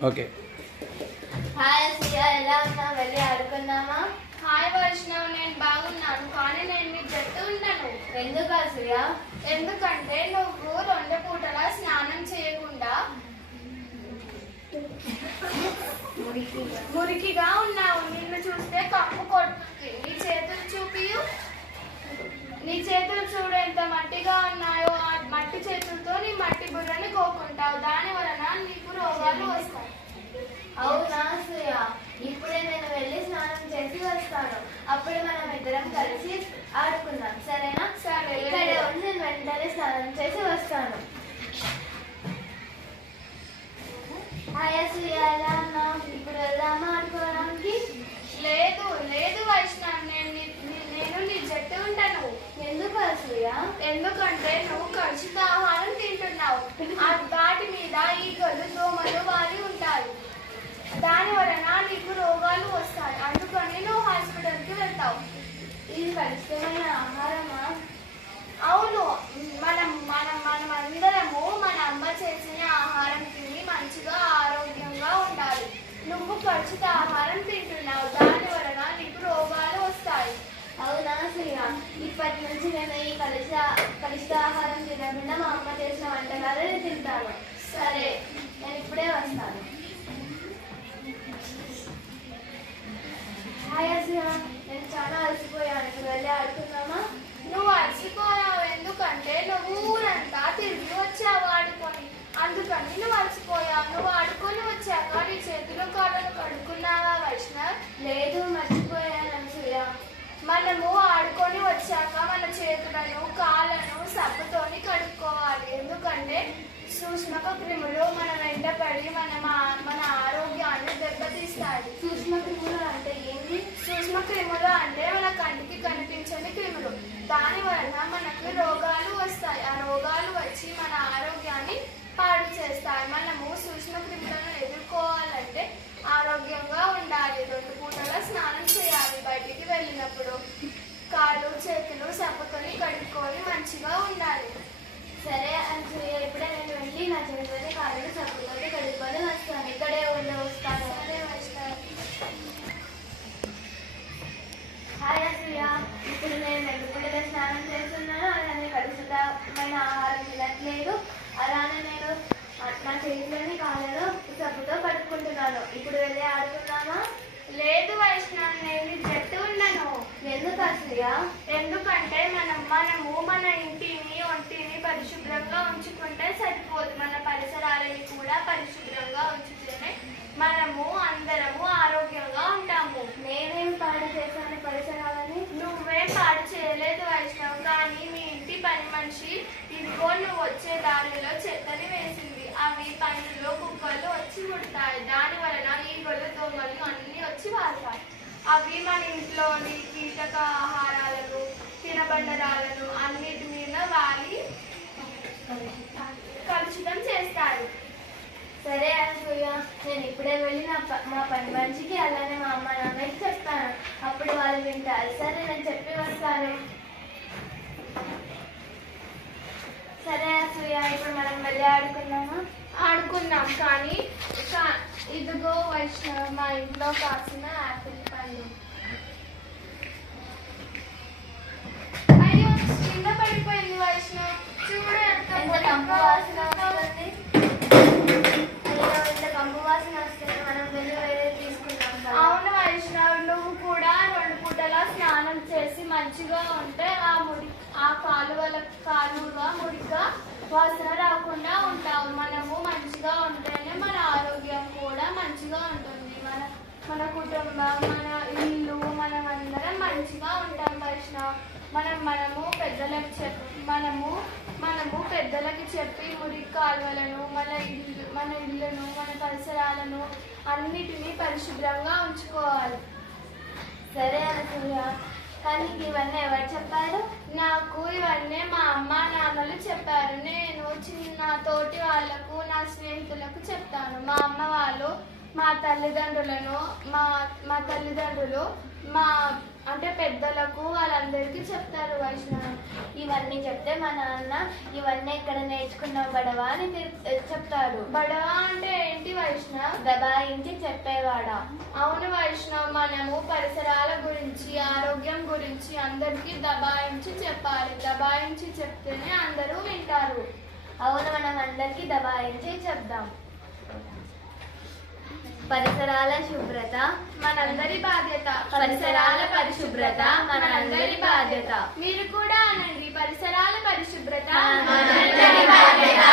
Okay. Hi సియా ఎలా ఉన్నావు? వెళ్ళి ఆడుకుందామా? హాయ్ వైష్ణవ్ నేను బాగున్నాను. కానీ నేను మీ జట్టు ఉన్నాను ఎందుకు అసూయ ఎందుకంటే నువ్వు రెండు పూటలా స్నానం చేయకుండా మురికిగా ఉన్నావు. నిన్ను చూస్తే కప్పు కొట్టుకి నీ చేతులు చూపియు. నీ చేతులు చూడు ఎంత మట్టిగా ఉన్నాయో. ఆ మట్టి చేతులతో నీ మట్టి బుర్రని కోకుంటావు. దాని వలన నీకు రోగాలు వస్తాయి అవునా అసూయ ఇప్పుడే నేను వెళ్ళి స్నానం చేసి వస్తాను అప్పుడు మనం ఇద్దరం కలిసి ఆడుకుందాం సరేనా సరే ఇక్కడే ఉండి నేను వెంటనే స్నానం చేసి వస్తాను హాయ్ అసూయ ఎలా ఉన్నావు ఇప్పుడు వెళ్దామా ఆడుకోవడానికి లేదు లేదు వైష్ణవ్ నేను నీ- నీ- నేను నీ జట్టు ఉంటాను ఎందుకు అసూయ ఎందుకంటే నువ్వు కలుషిత ఆహారం తింటున్నావు ఆ వాటి మీద ఈగలు దోమలు వాలి ఉంటాయి దాని వలన నీకు రోగాలు వస్తాయి అందుకని నువ్వు హాస్పిటల్కి వెళ్తావు ఇది కలుషితమైన ఆహారమా అవును మనం మనం మనం అందరము మన అమ్మ చేసిన ఆహారం తిని మంచిగా ఆరోగ్యంగా ఉండాలి నువ్వు కలుషిత ఆహారం తింటున్నావు దాని వలన నీకు రోగాలు వస్తాయి అవునా శ్రీయ ఇప్పటి నుంచి నేను ఈ కలుష కలుషిత ఆహారం తినకుండా మా అమ్మ చేసిన వంటకాలే తింటాను. సరే నేను ఇప్పుడే వస్తాను. హాయ్ అసూయ నేను చాలా అలసిపోయాను ఇప్పుడు వెళ్ళి ఆడుకుందామా నువ్వు అలసిపోయావు ఎందుకంటే నువ్వు ఊరంతా తిరిగి వచ్చావు ఆడుకొని అందుకని నువ్వు అలసిపోయావు నువ్వు ఆడుకొని వచ్చాక నీ చేతులు కాళ్ళను కడుక్కున్నావా వైష్ణవ్ లేదు మర్చిపోయాను అసూయ మనము ఆడుకొని వచ్చాక మన చేతులను కాళ్ళను సబ్బుతోని కడుక్కోవాలి ఎందుకంటే సూక్ష్మక క్రిములు మన వెంట పడి మన మన ఆరోగ్యాన్ని దెబ్బతీస్తాయి. సూక్ష్మ క్రిములు అంటే ఏంటి? సూక్ష్మ క్రిములు అంటే మన కంటికి కనిపించని క్రిములు. దాని వలన మనకు రోగాలు వస్తాయి. ఆ రోగాలు వచ్చి మన ఆరోగ్యాన్ని పాడు చేస్తాయి. మనము సూక్ష్మ క్రిములను ఎదుర్కోవాలంటే ఆరోగ్యంగా ఉండాలి. రెండు పూటల స్నానం చేయాలి. బయటికి వెళ్ళినప్పుడు కాళ్ళు చేతులు సబ్బుకొని కడుక్కొని మంచిగా ఉండాలి. సరే అసూయ ఇప్పుడే నేను వెళ్ళి నా చేతులని కాళ్ళు సబ్బుతోటి కడుక్కొని వస్తాను ఇక్కడే ఉండి వస్తాను సరే వైష్ణవ్ హాయ్ అసూయ ఇప్పుడు నేను రెండు పూటల స్నానం చేస్తున్నాను అలానే కలుషితమైన ఆహారం తినట్లేదు అలానే నేను నా చేతులని కాళ్ళను సబ్బుతో కడుక్కుంటున్నాను ఇప్పుడు వెళ్ళి ఆడుకుందామా లేదు వైష్ణవ్ నేను ఈ జట్టు ఉన్నాను. ఎందుకు అసూయ? ఎందుకంటే మనం మనము మన ఇంటిని ఒంటిని పరిశుభ్రంగా ఉంచుకుంటే సరిపోదు. మన పరిసరాలని కూడా పరిశుభ్రంగా ఉంచితేనే మనము అందరము ఆరోగ్యంగా ఉంటాము. నేనేం పాడు చేశాను పరిసరాలని? నువ్వే పాడు చేయలేదు వైష్ణవ్. కానీ మీ ఇంటి పని మనిషి ఇదిగో నువ్వు వచ్చే దారిలో చెత్తని వేసింది. అవి పందులు కుక్కలు వచ్చి ముడతాయి. దాని వలన ఈగలు అవి మన ఇంట్లోని కీటక ఆహారాలను తినబండరాలను అన్నిటి మీద వాలి కలుషితం చేస్తాయి సరే అనసూయ నేను ఇప్పుడే వెళ్ళి నా మా పని మనిషికి అలానే మా అమ్మ నాన్నకి చెప్తాను. అప్పుడు వాళ్ళు వింటారు. సరే నేను చెప్పి వస్తాను. సరే అనసూయ ఇప్పుడు మనం వెళ్ళి ఆడుకుందామా? ఆడుకున్నాం కానీ ఇదిగో వైష్ణవ్ మా ఇంట్లో కాసిన కంపు వాసన వస్తుంది ఇంత కంపు వాసన వస్తుంది మనం వెళ్ళి వేరే తీసుకుంటాం అవును వైష్ణవ్ నువ్వు కూడా రెండు పూటలా స్నానం చేసి మంచిగా ఉంటే ఆ ముడి ఆ కాలువల కాలువ ముడిగా వాసన రాకుండా ఉంటావు. మనము మంచిగా ఉంటేనే మన ఆరోగ్యం కూడా మంచిగా ఉంటుంది. మన మన కుటుంబం మన ఇల్లు మనం అందరం మంచిగా ఉంటాం వైష్ణవ్. మనం మనము పెద్దలకు చెప్ పెద్దలకి చెప్పి మురికి కాలువలను మన ఇల్లు మన ఇళ్ళను మన పరిసరాలను అన్నిటినీ పరిశుభ్రంగా ఉంచుకోవాలి. సరే అనుకున్న కానీ ఇవన్నీ ఎవరు చెప్పారు? నాకు ఇవన్నీ మా అమ్మ నాన్నలు చెప్పారు. నేను చిన్న తోటి వాళ్ళకు నా స్నేహితులకు చెప్తాను. మా అమ్మ వాళ్ళు మా తల్లిదండ్రులను మా మా తల్లిదండ్రులు మా అంటే పెద్దలకు వాళ్ళందరికీ చెప్తారు వైష్ణవ్ ఇవన్నీ చెప్తే మా నాన్న ఇవన్నీ ఎక్కడ నేర్చుకున్నావు గడవా అని తిర్- చెప్తాడు బడవ అంటే ఏంటి వైష్ణవ్? దబాయించి చెప్పేవాడా. అవును వైష్ణవ్ మనము పరిసరాల గురించి ఆరోగ్యం గురించి అందరికీ దబాయించి చెప్పాలి. దబాయించి చెప్తేనే అందరూ వింటారు. అవును మనం అందరికీ దబాయించి చెప్దాం. పరిసరాల శుభ్రత మనందరి బాధ్యత. పరిసరాల పరిశుభ్రత మనందరి బాధ్యత. మీరు కూడా అనండి పరిసరాల పరిశుభ్రత మనందరి బాధ్యత.